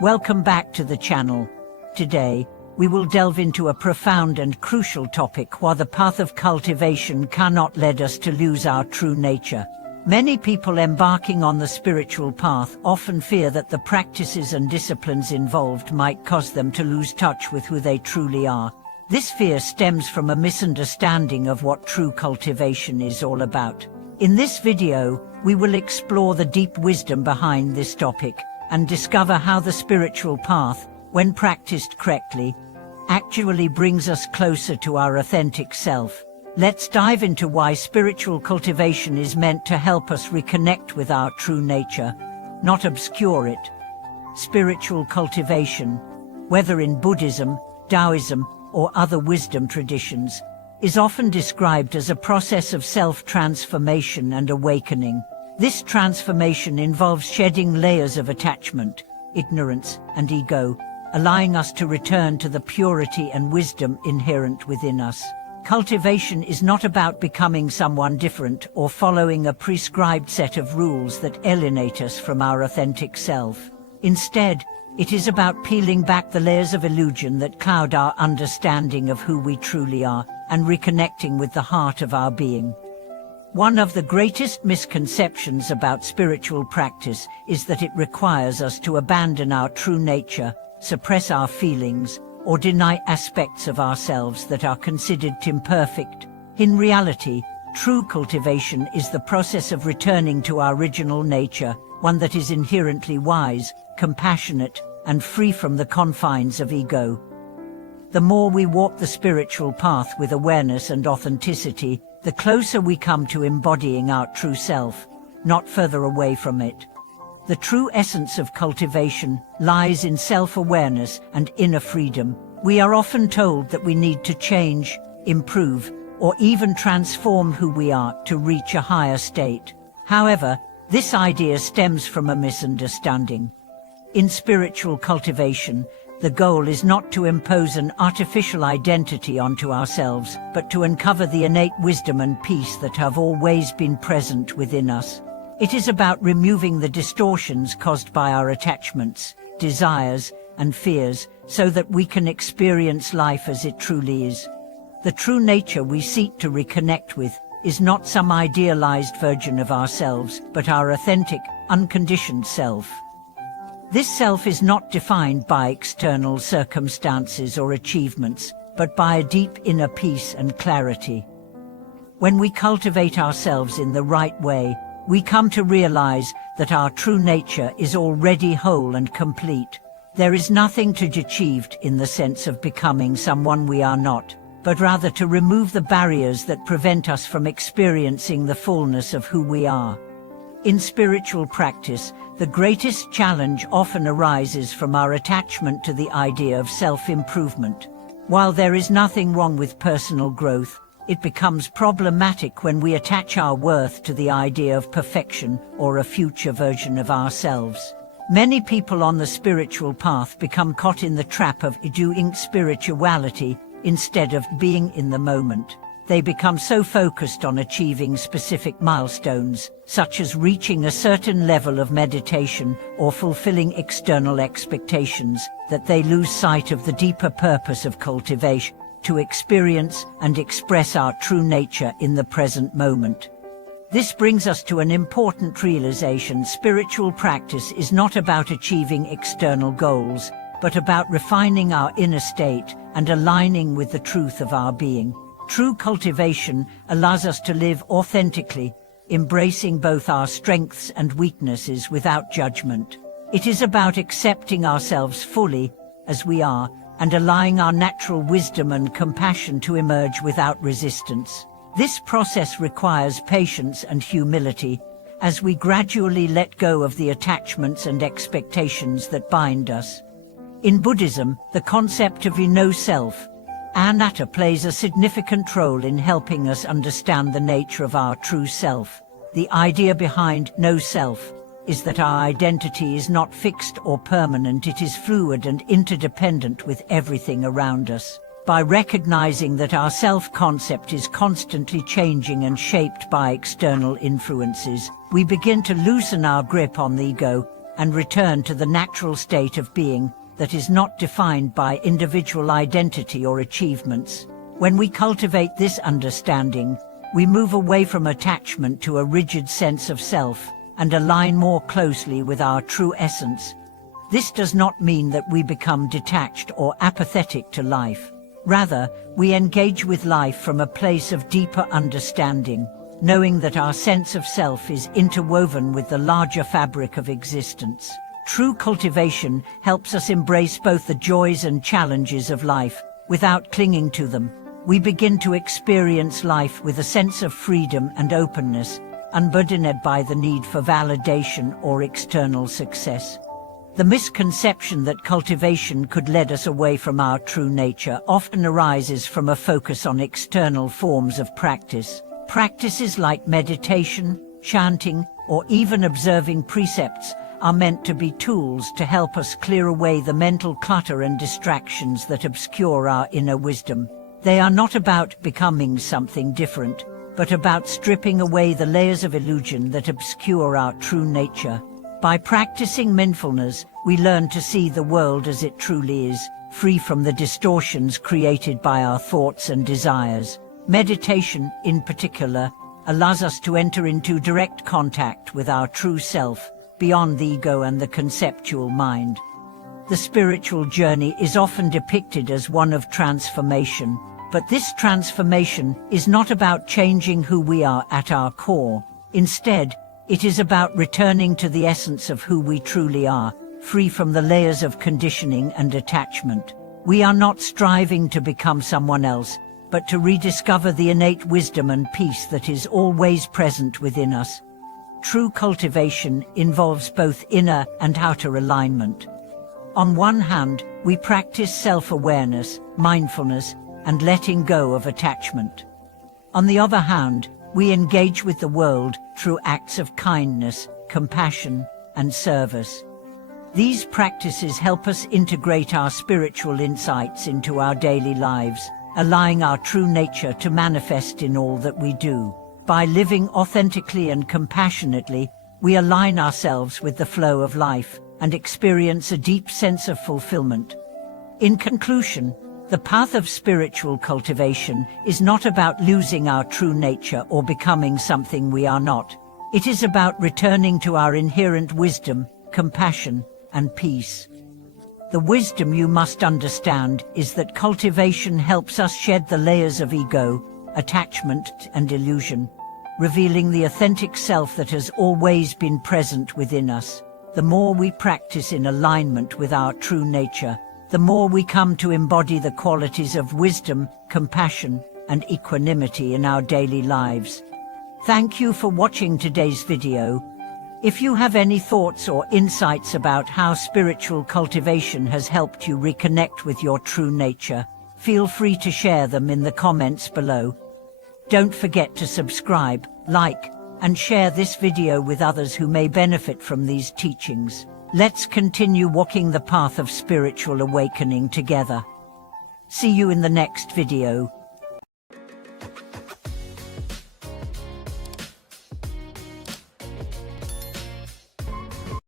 Welcome back to the channel. Today, we will delve into a profound and crucial topic: why the path of cultivation cannot lead us to lose our true nature. Many people embarking on the spiritual path often fear that the practices and disciplines involved might cause them to lose touch with who they truly are. This fear stems from a misunderstanding of what true cultivation is all about. In this video, we will explore the deep wisdom behind this topic and discover how the spiritual path, when practiced correctly, actually brings us closer to our authentic self. Let's dive into why spiritual cultivation is meant to help us reconnect with our true nature, not obscure it. Spiritual cultivation, whether in Buddhism, Taoism, or other wisdom traditions, is often described as a process of self-transformation and awakening. This transformation involves shedding layers of attachment, ignorance, and ego, allowing us to return to the purity and wisdom inherent within us. Cultivation is not about becoming someone different or following a prescribed set of rules that alienate us from our authentic self. Instead, it is about peeling back the layers of illusion that cloud our understanding of who we truly are and reconnecting with the heart of our being. One of the greatest misconceptions about spiritual practice is that it requires us to abandon our true nature, suppress our feelings, or deny aspects of ourselves that are considered imperfect. In reality, true cultivation is the process of returning to our original nature, one that is inherently wise, compassionate, and free from the confines of ego. The more we walk the spiritual path with awareness and authenticity, the closer we come to embodying our true self, not further away from it. The true essence of cultivation lies in self-awareness and inner freedom. We are often told that we need to change, improve, or even transform who we are to reach a higher state. However, this idea stems from a misunderstanding. In spiritual cultivation, the goal is not to impose an artificial identity onto ourselves, but to uncover the innate wisdom and peace that have always been present within us. It is about removing the distortions caused by our attachments, desires, and fears, so that we can experience life as it truly is. The true nature we seek to reconnect with is not some idealized version of ourselves, but our authentic, unconditioned self. This self is not defined by external circumstances or achievements, but by a deep inner peace and clarity. When we cultivate ourselves in the right way, we come to realize that our true nature is already whole and complete. There is nothing to be achieved in the sense of becoming someone we are not, but rather to remove the barriers that prevent us from experiencing the fullness of who we are. In spiritual practice, the greatest challenge often arises from our attachment to the idea of self-improvement. While there is nothing wrong with personal growth, it becomes problematic when we attach our worth to the idea of perfection or a future version of ourselves. Many people on the spiritual path become caught in the trap of doing spirituality instead of being in the moment. They become so focused on achieving specific milestones, such as reaching a certain level of meditation or fulfilling external expectations, that they lose sight of the deeper purpose of cultivation: to experience and express our true nature in the present moment. This brings us to an important realization: spiritual practice is not about achieving external goals, but about refining our inner state and aligning with the truth of our being. True cultivation allows us to live authentically, embracing both our strengths and weaknesses without judgment. It is about accepting ourselves fully as we are and allowing our natural wisdom and compassion to emerge without resistance. This process requires patience and humility, as we gradually let go of the attachments and expectations that bind us. In Buddhism, the concept of no-self, anatta, plays a significant role in helping us understand the nature of our true self. The idea behind no-self is that our identity is not fixed or permanent, it is fluid and interdependent with everything around us. By recognizing that our self-concept is constantly changing and shaped by external influences, we begin to loosen our grip on the ego and return to the natural state of being that is not defined by individual identity or achievements. When we cultivate this understanding, we move away from attachment to a rigid sense of self and align more closely with our true essence. This does not mean that we become detached or apathetic to life. Rather, we engage with life from a place of deeper understanding, knowing that our sense of self is interwoven with the larger fabric of existence. True cultivation helps us embrace both the joys and challenges of life without clinging to them. We begin to experience life with a sense of freedom and openness, unburdened by the need for validation or external success. The misconception that cultivation could lead us away from our true nature often arises from a focus on external forms of practice. Practices like meditation, chanting, or even observing precepts are meant to be tools to help us clear away the mental clutter and distractions that obscure our inner wisdom. They are not about becoming something different, but about stripping away the layers of illusion that obscure our true nature. By practicing mindfulness, we learn to see the world as it truly is, free from the distortions created by our thoughts and desires. Meditation, in particular, allows us to enter into direct contact with our true self, beyond the ego and the conceptual mind. The spiritual journey is often depicted as one of transformation, but this transformation is not about changing who we are at our core. Instead, it is about returning to the essence of who we truly are, free from the layers of conditioning and attachment. We are not striving to become someone else, but to rediscover the innate wisdom and peace that is always present within us. True cultivation involves both inner and outer alignment. On one hand, we practice self-awareness, mindfulness, and letting go of attachment. On the other hand, we engage with the world through acts of kindness, compassion, and service. These practices help us integrate our spiritual insights into our daily lives, allowing our true nature to manifest in all that we do. By living authentically and compassionately, we align ourselves with the flow of life and experience a deep sense of fulfillment. In conclusion, the path of spiritual cultivation is not about losing our true nature or becoming something we are not. It is about returning to our inherent wisdom, compassion, and peace. The wisdom you must understand is that cultivation helps us shed the layers of ego, attachment, and illusion, revealing the authentic self that has always been present within us. The more we practice in alignment with our true nature, the more we come to embody the qualities of wisdom, compassion, and equanimity in our daily lives. Thank you for watching today's video. If you have any thoughts or insights about how spiritual cultivation has helped you reconnect with your true nature, feel free to share them in the comments below. Don't forget to subscribe, like, and share this video with others who may benefit from these teachings. Let's continue walking the path of spiritual awakening together. See you in the next video.